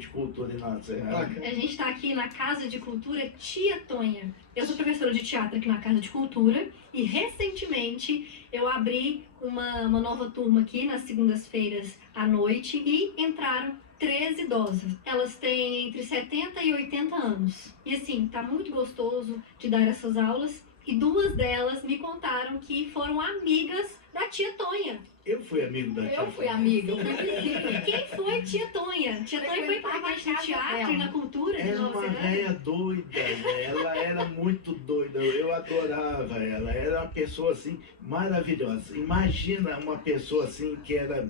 de cultura em Nova Serrana. A gente está aqui na Casa de Cultura Tia Tonha. Eu sou professora de teatro aqui na Casa de Cultura e recentemente eu abri uma nova turma aqui nas segundas-feiras à noite e entraram 13 idosas. Elas têm entre 70 e 80 anos. E assim, tá muito gostoso de dar essas aulas. E duas delas me contaram que foram amigas da Tia Tonha. Eu fui amigo da Tia Tonha. Eu fui amiga, eu fui vizinha. Quem foi Tia Tonha? Tia Tonha foi parte no teatro e na cultura de Era Nova uma Serrana? velha doida, né? Ela era muito doida, eu adorava ela, era uma pessoa assim maravilhosa. Imagina uma pessoa assim que era...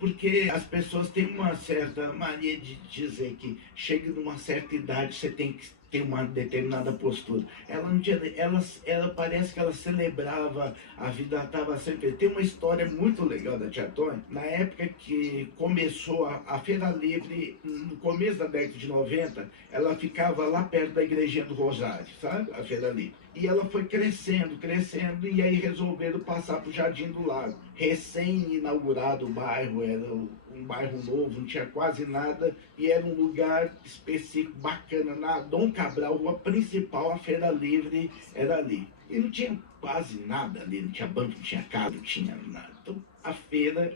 porque as pessoas têm uma certa mania de dizer que chega numa certa idade você tem que ter uma determinada postura. Ela não tinha, ela parece que ela celebrava a vida, ela estava sempre... Tem uma história muito legal da Tia Tonha. Na época que começou a Feira Livre, no começo da década de 90, ela ficava lá perto da Igrejinha do Rosário, sabe? A Feira Livre. E ela foi crescendo, e aí resolveram passar para o Jardim do Lago. Recém-inaugurado o bairro, era um bairro novo, não tinha quase nada, e era um lugar específico, bacana, na Dom Cabral, rua principal, a Feira Livre era ali. E não tinha quase nada ali, não tinha banco, não tinha casa, não tinha nada. Então, a feira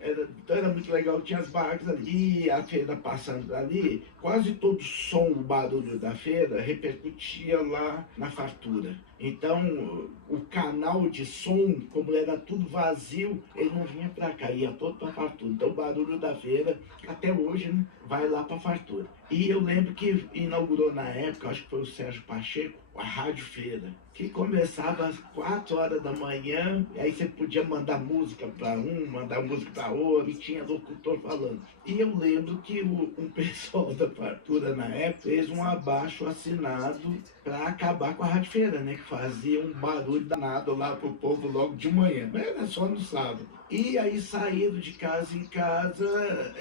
era muito legal, tinha as barracas ali, e a feira passando ali, quase todo o som, o barulho da feira repercutia lá na fartura. Então, o canal de som, como era tudo vazio, ele não vinha para cá, ia todo para a fartura. Então, o barulho da feira, até hoje, né, vai lá para a fartura. E eu lembro que inaugurou na época, acho que foi o Sérgio Pacheco, a Rádio Feira, que começava às 4 horas da manhã, e aí você podia mandar música para um, mandar música para outro, e tinha locutor falando. E eu lembro que um pessoal da fartura na época fez um abaixo assinado para acabar com a Rádio Feira, né, que fazia um barulho danado lá pro povo logo de manhã, mas era só no sábado. E aí saíram de casa em casa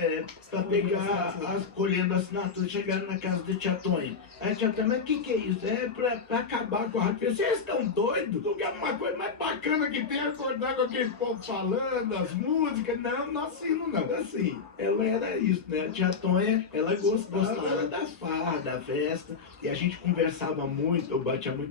para pegar, colhendo assinaturas, chegaram na casa da Tia Tonha. Aí a Tia Tonha, mas o que é isso? É para acabar com a Rádio Feira. Vocês estão doidos? Não quer uma coisa mais bacana que tem acordar com aquele povo falando, as músicas. Não, não assino não. Assim, ela era isso, né? A Tia Tonha, ela gostava das farras, da festa. E a gente conversava muito, eu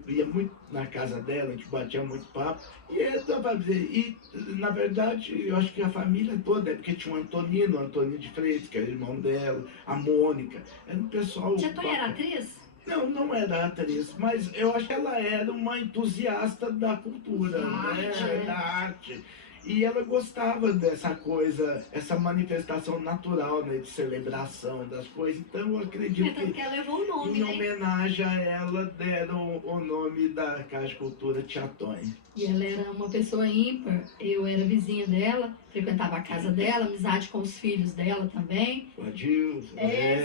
ia muito na casa dela, a gente batia muito papo. E na verdade, eu acho que a família toda, porque tinha o Antonino de Freitas, que era irmão dela, a Mônica, era um pessoal... Tia Tonha era atriz? Não, não era atriz, mas eu acho que ela era uma entusiasta da cultura, da arte. E ela gostava dessa coisa, essa manifestação natural, né, de celebração das coisas. Então eu acredito que ela levou o nome, em homenagem a ela, deram o nome da Casa de Cultura Tia Tonha. E ela era uma pessoa ímpar. Eu era vizinha dela, frequentava a casa dela, amizade com os filhos dela também. Com a Dilson,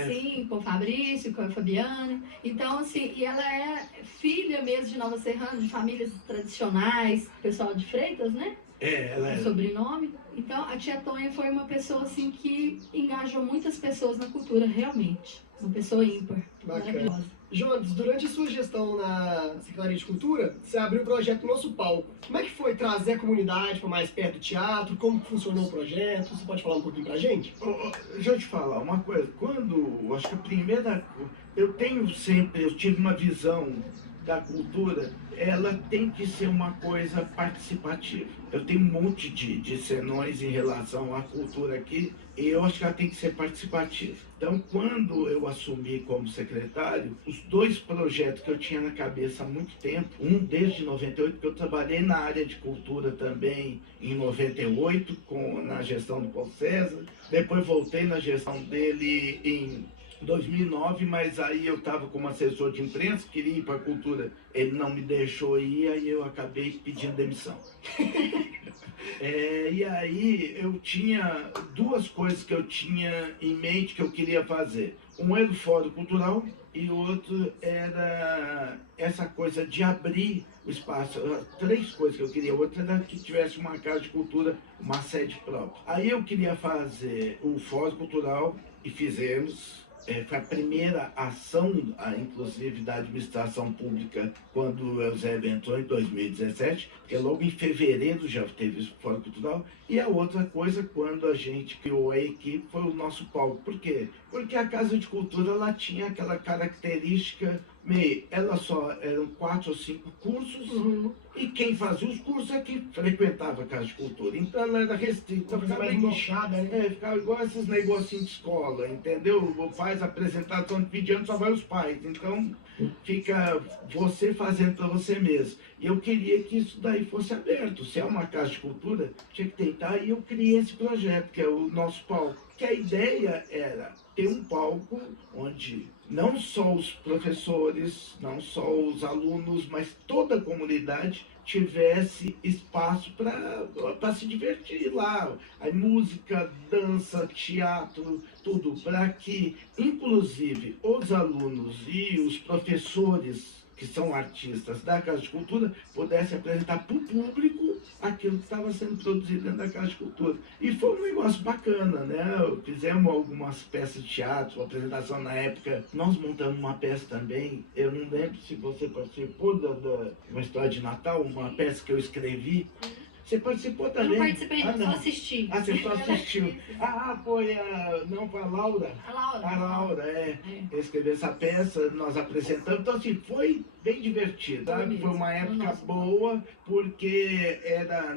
sim, com o Fabrício, com a Fabiana. Então, assim, e ela é filha mesmo de Nova Serrana, de famílias tradicionais, pessoal de Freitas, né? Ela o sobrenome. Então, a Tia Tonha foi uma pessoa assim que engajou muitas pessoas na cultura, realmente. Uma pessoa ímpar, maravilhosa. Jones, durante a sua gestão na Secretaria de Cultura, você abriu o projeto Nosso Palco. Como é que foi trazer a comunidade para mais perto do teatro? Como funcionou o projeto? Você pode falar um pouquinho pra gente? Deixa eu te falar uma coisa. Acho que a primeira... Eu tive uma visão da cultura, ela tem que ser uma coisa participativa. Eu tenho um monte de senões em relação à cultura aqui, e eu acho que ela tem que ser participativa. Então, quando eu assumi como secretário, os dois projetos que eu tinha na cabeça há muito tempo, um desde 98, porque eu trabalhei na área de cultura também em 98, na gestão do Paulo César, depois voltei na gestão dele em 2009, mas aí eu estava como assessor de imprensa, queria ir para a cultura, ele não me deixou ir, aí eu acabei pedindo demissão. E aí eu tinha duas coisas que eu tinha em mente que eu queria fazer. Um era o Fórum Cultural e o outro era essa coisa de abrir o espaço. Três coisas que eu queria. Outra era que tivesse uma casa de cultura, uma sede própria. Aí eu queria fazer o Fórum Cultural e fizemos. foi a primeira ação, inclusive, da administração pública quando o Eusébio entrou em 2017, porque logo em fevereiro já teve o Fórum Cultural. E a outra coisa, quando a gente criou a equipe, foi o nosso palco. Por quê? Porque a Casa de Cultura ela tinha aquela característica ela só eram 4 ou 5 cursos, e quem fazia os cursos é quem frequentava a Casa de Cultura. Então ela era restrita, Ficava mais nichada, né? ficava igual esses negocinhos de escola, entendeu? Faz apresentação de pedindo, só vai os pais. Então fica você fazendo para você mesmo. E eu queria que isso daí fosse aberto. Se é uma Casa de Cultura, tinha que tentar, e eu criei esse projeto, que é o nosso palco. Que a ideia era ter um palco onde não só os professores, não só os alunos, mas toda a comunidade tivesse espaço para se divertir lá. A música, dança, teatro, tudo, para que, inclusive, os alunos e os professores que são artistas da Casa de Cultura pudessem apresentar para o público aquilo que estava sendo produzido dentro da Casa de Cultura. E foi um negócio bacana, né? Fizemos algumas peças de teatro, uma apresentação na época. Nós montamos uma peça também, eu não lembro se você participou de uma história de Natal, uma peça que eu escrevi. Você participou Eu também? não participei, não. só assisti. Você só assistiu. foi não, foi a Laura. A A Laura, escreveu essa peça, nós apresentamos. Então, assim, foi bem divertido, sabe? Foi uma época boa, porque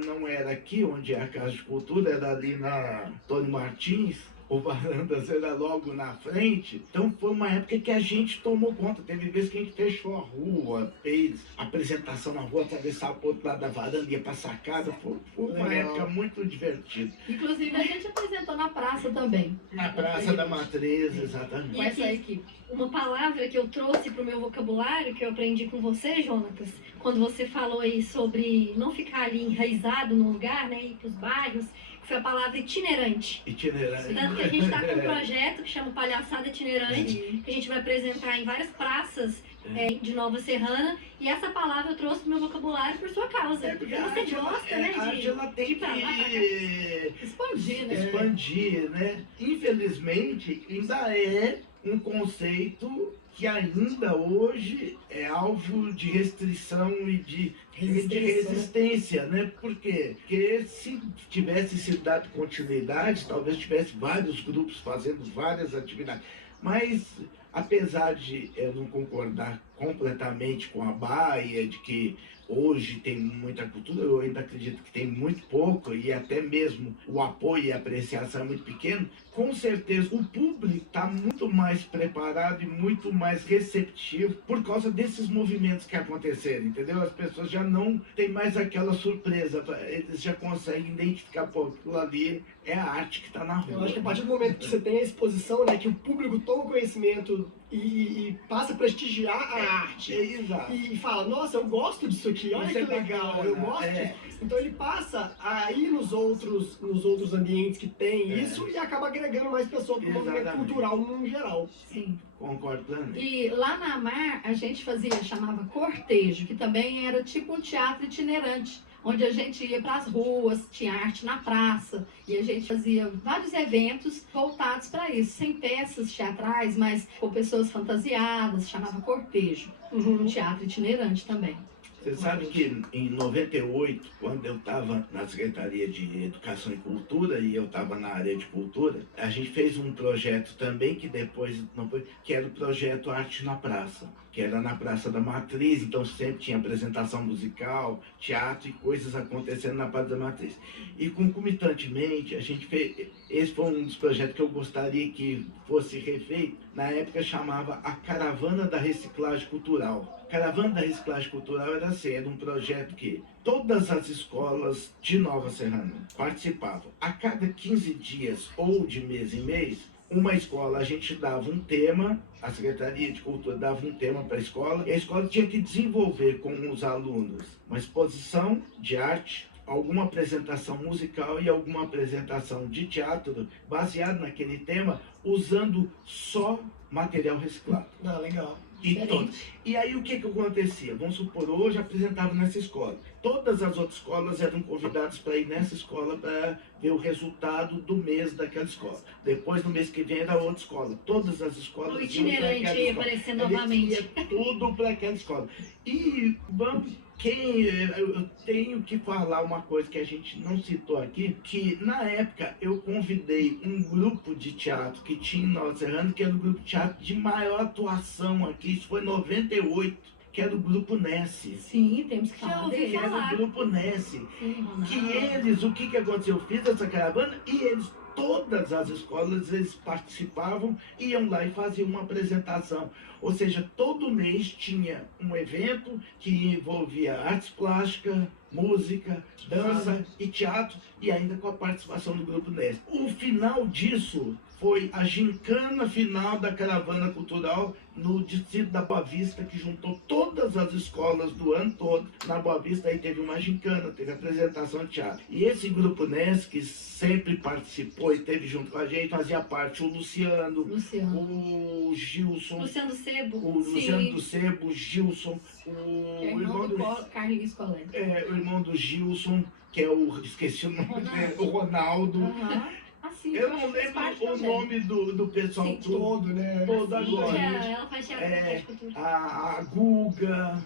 não era aqui, onde é a Casa de Cultura, era ali na Antônio Martins. O Varandas era logo na frente, então foi uma época que a gente tomou conta. Teve vezes que a gente fechou a rua, fez apresentação na rua, atravessava para o outro lado da varanda, ia para a sacada. Foi uma época muito divertida. Inclusive, a gente apresentou na praça também. Na Praça da Matriz, exatamente. Com essa equipe. Uma palavra que eu trouxe para o meu vocabulário, que eu aprendi com você, Jonatas, quando você falou aí sobre não ficar ali enraizado num lugar, né, ir para os bairros, foi a palavra itinerante. Itinerante. Tanto que a gente está com um projeto que chama Palhaçada Itinerante, que a gente vai apresentar em várias praças de Nova Serrana, e essa palavra eu trouxe pro meu vocabulário por sua causa. Porque Você gosta, né, a arte ela tem de pra lá, pra cá. que Expandir, né? expandir, né? Infelizmente, ainda é um conceito que ainda hoje é alvo de restrição e de resistência, né? Por quê? Porque se tivesse sido dado continuidade, talvez tivesse vários grupos fazendo várias atividades. Mas, apesar de eu não concordar completamente com a Baia, de que hoje tem muita cultura, eu ainda acredito que tem muito pouco, e até mesmo o apoio e a apreciação é muito pequeno, com certeza o público está muito mais preparado e muito mais receptivo por causa desses movimentos que aconteceram, entendeu? As pessoas já não têm mais aquela surpresa, eles já conseguem identificar, pô, aquilo ali é a arte que está na rua. Eu acho que a partir do momento que você tem a exposição, né, que o público toma conhecimento e passa a prestigiar a arte. Exato. E fala, nossa, eu gosto disso aqui, olha Isso que é legal, bacana, eu gosto disso. Então ele passa a ir nos outros ambientes que tem isso e acaba agregando mais pessoas para o movimento Exatamente. cultural no geral. Sim. Concordo plenamente. E lá na Mar, a gente chamava cortejo, que também era tipo um teatro itinerante, onde a gente ia para as ruas, tinha arte na praça, e a gente fazia vários eventos voltados para isso, sem peças teatrais, mas com pessoas fantasiadas, chamava cortejo, um teatro itinerante também. Você sabe que em 98, quando eu estava na Secretaria de Educação e Cultura, e eu estava na área de cultura, a gente fez um projeto também, que depois não foi, que era o projeto Arte na Praça, que era na Praça da Matriz, então sempre tinha apresentação musical, teatro e coisas acontecendo na Praça da Matriz. E concomitantemente, a gente fez, esse foi um dos projetos que eu gostaria que fosse refeito, na época chamava a Caravana da Reciclagem Cultural. Caravana da Reciclagem Cultural era assim, era um projeto que todas as escolas de Nova Serrana participavam. A cada 15 dias ou de mês em mês, uma escola, a gente dava um tema, a Secretaria de Cultura dava um tema para a escola, e a escola tinha que desenvolver com os alunos uma exposição de arte, alguma apresentação musical e alguma apresentação de teatro baseado naquele tema, usando só material reciclado. Ah, legal. E, e aí o que acontecia? Vamos supor, hoje apresentava nessa escola. Todas as outras escolas eram convidadas para ir nessa escola para ver o resultado do mês daquela escola. Depois, no mês que vem, era outra escola. Todas as escolas O iam para aquela itinerante ia escola. aparecer novamente. Ia tudo para aquela escola. E eu tenho que falar uma coisa que a gente não citou aqui, que na época eu convidei um grupo de teatro que tinha em Nova Serrana, que era o grupo de teatro de maior atuação aqui, isso foi em 98, que era o grupo Nessi. Sim, temos que Já falar ouvi dele. Era falar. o grupo Nessi. Sim, Ronaldo. Que eles, o que aconteceu? Eu fiz essa caravana e eles, todas as escolas, eles participavam, iam lá e faziam uma apresentação. Ou seja, todo mês tinha um evento que envolvia artes plásticas, música, dança e teatro, e ainda com a participação do Grupo Nessi. O final disso foi a gincana final da caravana cultural no distrito da Boa Vista, que juntou todas as escolas do ano todo na Boa Vista. Aí teve uma gincana, teve apresentação de teatro. E esse Grupo Nessi, que sempre participou e esteve junto com a gente, fazia parte o Luciano, o Gilson, Luciano do Sebo. o Luciano do Sebo, o Gilson, Que é o irmão irmão do Carlinhos Colé. o irmão do Gilson, que é esqueci o nome dele, o Ronaldo. Aham. Assim, Eu não faz lembro parte o também. nome do pessoal Sim, todo, né? todo Cíntia, agora. ela faz teatro na Casa de Cultura. A Guga,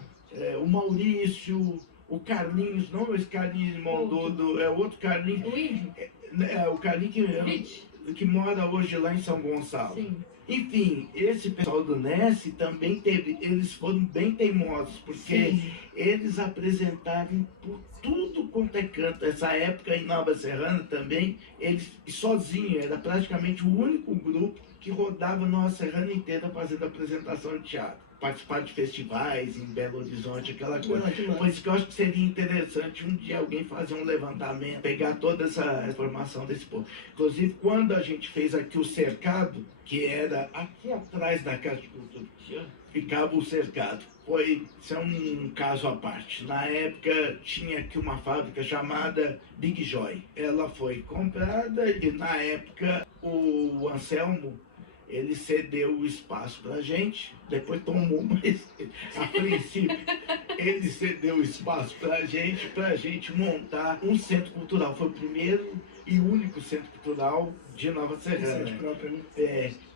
o Maurício, o Carlinhos, não esse Carlinhos, irmão é outro Carlinhos, O Índio? o Carlinhos que mora hoje lá em São Gonçalo. Sim. Enfim, esse pessoal do Nessi também eles foram bem teimosos, porque Sim. eles apresentaram por tudo quanto é canto. Essa época em Nova Serrana também, eles sozinhos, era praticamente o único grupo que rodava Nova Serrana inteira fazendo apresentação de teatro. Participar de festivais em Belo Horizonte, aquela coisa. Por isso que eu acho que seria interessante um dia alguém fazer um levantamento, pegar toda essa informação desse povo. Inclusive, quando a gente fez aqui o cercado, que era aqui atrás da Casa de Cultura, ficava o cercado. Isso é um caso à parte. Na época tinha aqui uma fábrica chamada Big Joy. Ela foi comprada e na época o Anselmo, ele cedeu o espaço pra gente, depois tomou, mas a princípio ele cedeu o espaço pra gente montar um centro cultural. Foi o primeiro e único centro cultural de Nova Serrana.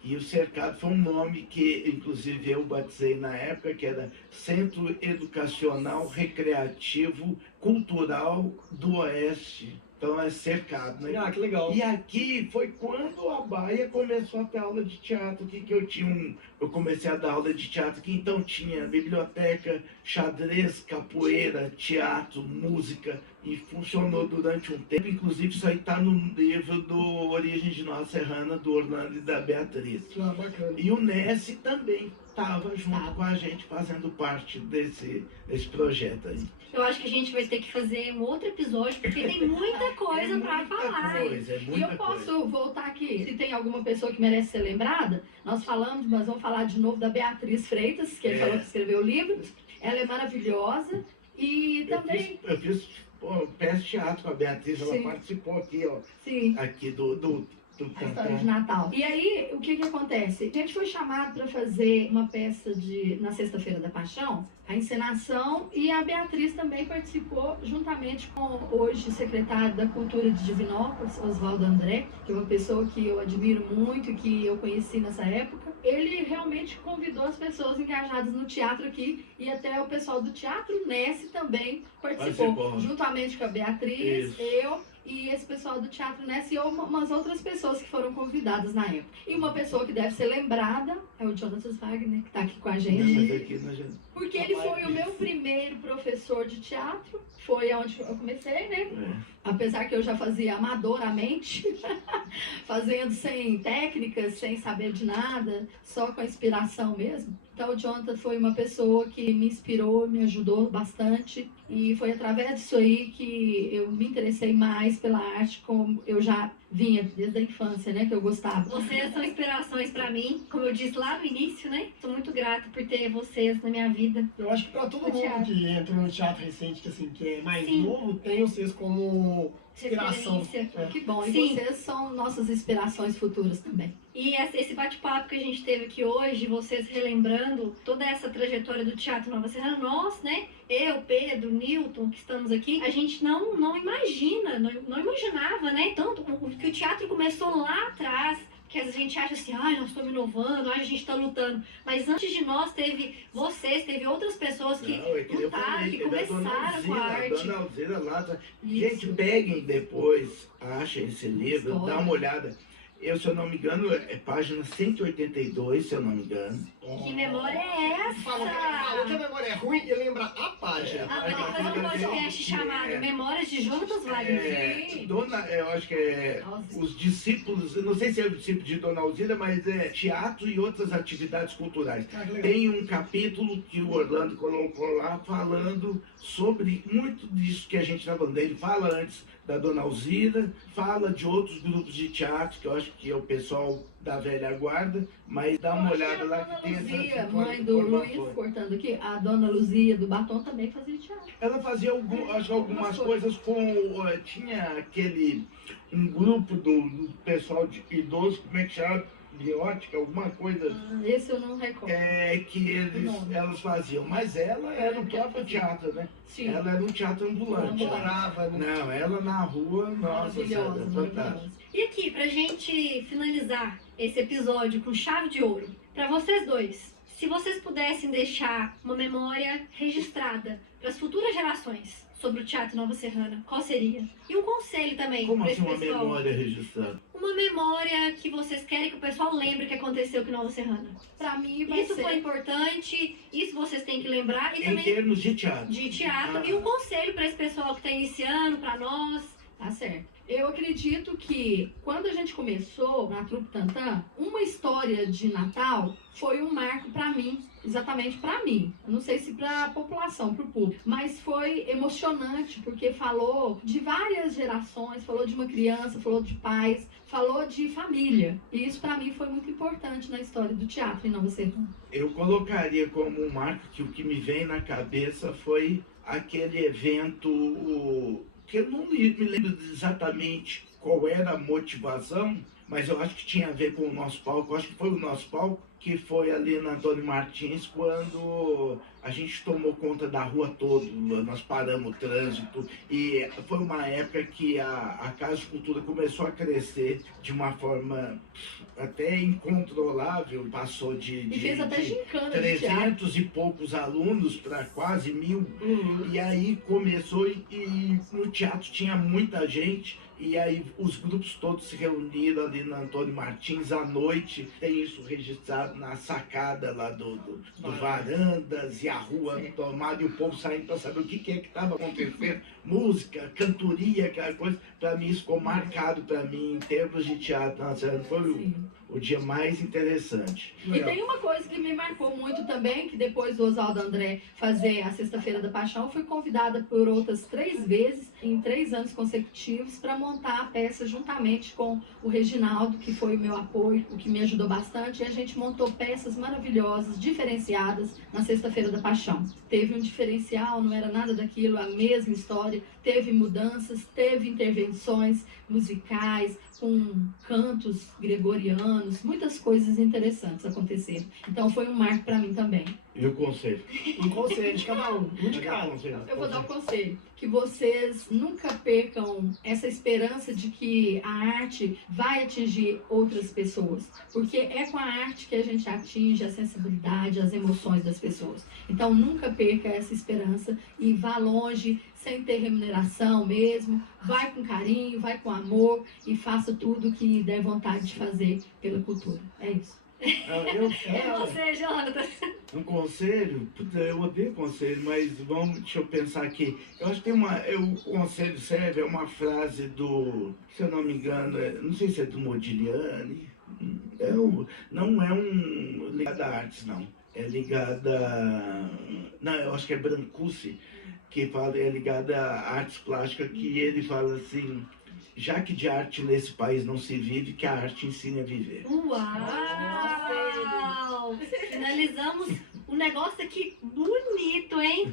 E o cercado foi um nome que, inclusive, eu batizei na época, que era Centro Educacional Recreativo Cultural do Oeste. Então é cercado, né? Ah, que legal. E aqui foi quando a Baia começou a ter aula de teatro aqui, que eu comecei a dar aula de teatro aqui, então tinha biblioteca, xadrez, capoeira, teatro, música, e funcionou durante um tempo. Inclusive isso aí está no livro do Origem de Nova Serrana, do Orlando e da Beatriz. Ah, bacana. E o Nessi também estava junto com a gente, fazendo parte desse projeto aí. Eu acho que a gente vai ter que fazer um outro episódio, porque tem muita coisa pra falar. E eu posso voltar aqui, se tem alguma pessoa que merece ser lembrada, nós vamos falar de novo da Beatriz Freitas, que ele falou que escreveu o livro. Ela é maravilhosa e também... Eu fiz peça teatro com a Beatriz, ela participou aqui, ó. Sim. Aqui do a história de Natal. E aí, o que acontece? A gente foi chamado para fazer uma peça na Sexta-feira da Paixão, a encenação, e a Beatriz também participou, juntamente com hoje secretário da Cultura de Divinópolis, Oswaldo André, que é uma pessoa que eu admiro muito e que eu conheci nessa época. Ele realmente convidou as pessoas engajadas no teatro aqui, e até o pessoal do Teatro Nessi também participou. Juntamente com a Beatriz, eu e esse pessoal do Teatro Nessi e umas outras pessoas que foram convidadas na época. E uma pessoa que deve ser lembrada é o Jonathan Wagner, que está aqui com a gente. Porque ele foi o meu primeiro professor de teatro, foi onde eu comecei, né? Apesar que eu já fazia amadoramente, fazendo sem técnicas, sem saber de nada, só com a inspiração mesmo. Então o Jonathan foi uma pessoa que me inspirou, me ajudou bastante, e foi através disso aí que eu me interessei mais pela arte, como eu já vinha desde a infância, né, que eu gostava. Vocês são inspirações pra mim, como eu disse lá no início, né? Sou muito grata por ter vocês na minha vida. Eu acho que pra todo mundo que entrou no teatro recente, assim, que é mais novo, tem vocês como inspiração. Que bom, e Sim. vocês são nossas inspirações futuras também. E esse bate-papo que a gente teve aqui hoje, vocês relembrando toda essa trajetória do Teatro Nova Serrana, nós, né? Eu, Pedro, Newton, que estamos aqui, a gente não imagina, não imaginava, né? Tanto que o teatro começou lá atrás, que a gente acha assim, ai, nós estamos inovando, ai, a gente está lutando. Mas antes de nós, teve outras pessoas que lutaram, que começaram com a arte. Dona Alzira lá. Gente, peguem depois, achem esse livro, dá uma olhada. Se eu não me engano, é página 182, se eu não me engano. Que memória é essa? Falou que a memória é ruim e lembra a página. Vai ter que fazer um podcast chamado Memórias de Jonatas Wagner. Eu acho que é os discípulos, eu não sei se é o discípulo de Dona Alzira, mas é teatro e outras atividades culturais. Tem um capítulo que o Orlando colocou lá falando sobre muito disso que a gente estava falando. Ele fala antes da Dona Alzira, fala de outros grupos de teatro, que eu acho que é o pessoal da velha guarda, mas dá uma olhada lá que tem Luzia, mãe do Luiz, cortando aqui, a Dona Luzia do Batom também fazia teatro. Ela fazia algumas coisas com... Tinha um grupo do pessoal de idoso, como é que chama? Biótica, alguma coisa. Esse eu não recordo. Que elas faziam. Mas ela era o próprio teatro, né? Sim. Ela era um teatro ambulante. Não, ela na rua, nossa, maravilhosa, fantástica. E aqui, pra gente finalizar esse episódio com chave de ouro, pra vocês dois, se vocês pudessem deixar uma memória registrada para as futuras gerações sobre o Teatro Nova Serrana, qual seria? E um conselho também Como para assim esse uma pessoal. memória registrada? Uma memória que vocês querem que o pessoal lembre que aconteceu com Nova Serrana. Pra mim vai Isso ser... foi importante, isso vocês têm que lembrar. E Em também termos de teatro. e um conselho para esse pessoal que está iniciando, para nós. Tá certo. Eu acredito que quando a gente começou na Trupe Tantã, uma história de Natal foi um marco para mim, exatamente para mim. Eu não sei se para a população, para o público, mas foi emocionante porque falou de várias gerações, falou de uma criança, falou de pais, falou de família. E isso para mim foi muito importante na história do teatro em Nova Serrana. Eu colocaria como um marco que o que me vem na cabeça foi aquele evento que eu não me lembro exatamente qual era a motivação, mas eu acho que tinha a ver com o nosso palco. Eu acho que foi o nosso palco, que foi ali na Antônio Martins, quando a gente tomou conta da rua toda, nós paramos o trânsito, e foi uma época que a Casa de Cultura começou a crescer de uma forma até incontrolável, passou E fez até gincana de teatro. 300 e poucos alunos para quase 1000, e aí começou, e no teatro tinha muita gente, e aí os grupos todos se reuniram ali na Antônio Martins à noite, tem isso registrado na sacada lá do Varandas, e a rua tomada, e o povo saindo para saber o que é que estava acontecendo, música, cantoria, aquela coisa. Para mim isso ficou marcado para mim em termos de teatro. Nossa, foi o dia mais interessante. E tem uma coisa que me marcou muito também, que depois do Oswaldo André fazer a Sexta-feira da Paixão, fui convidada por outras 3 vezes, em 3 anos consecutivos, para montar a peça juntamente com o Reginaldo, que foi o meu apoio, o que me ajudou bastante, e a gente montou peças maravilhosas, diferenciadas, na Sexta-feira da Paixão. Teve um diferencial, não era nada daquilo, a mesma história, teve mudanças, teve intervenções musicais, com cantos gregorianos, muitas coisas interessantes aconteceram. Então foi um marco para mim também. E o conselho? Um conselho de cada um de cada. Eu vou dar um conselho, que vocês nunca percam essa esperança de que a arte vai atingir outras pessoas, porque é com a arte que a gente atinge a sensibilidade, as emoções das pessoas. Então nunca perca essa esperança e vá longe, sem ter remuneração mesmo, vai com carinho, vai com amor e faça tudo que der vontade de fazer pela cultura. É isso. Você, Jonathan. Um conselho? Puta, eu odeio conselho, mas deixa eu pensar aqui. Eu acho que tem o conselho serve, é uma frase se eu não me engano, não sei se é do Modigliani, não é ligado a artes, não. É ligada, não, eu acho que é Brancusi, que é ligada a artes plásticas, que ele fala assim: já que de arte nesse país não se vive, que a arte ensine a viver. Uau! Finalizamos um negócio aqui bonito, hein?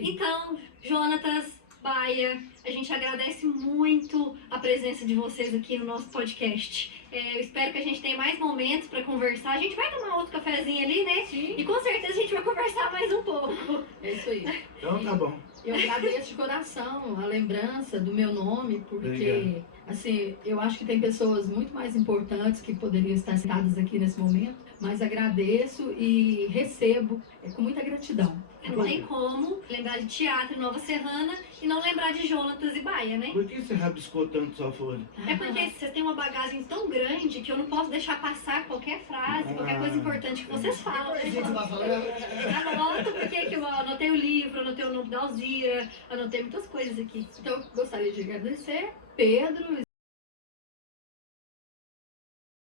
Então, Jonatas, Baia, a gente agradece muito a presença de vocês aqui no nosso podcast. Eu espero que a gente tenha mais momentos para conversar. A gente vai tomar outro cafezinho ali, né? Sim. E com certeza a gente vai conversar mais um pouco. É isso aí. Então tá bom. Eu agradeço de coração a lembrança do meu nome, porque, Obrigado. assim, eu acho que tem pessoas muito mais importantes que poderiam estar sentadas aqui nesse momento, mas agradeço e recebo com muita gratidão. Não tem como lembrar de teatro em Nova Serrana e não lembrar de Jonatas e Baia, né? Por que você rabiscou tanto sua folha? É porque você tem uma bagagem tão grande que eu não posso deixar passar qualquer frase, qualquer coisa importante que vocês falam. Depois você vai falando. Anoto porque que eu anotei o livro, anotei o nome da Alzira, anotei muitas coisas aqui. Então, eu gostaria de agradecer, Pedro,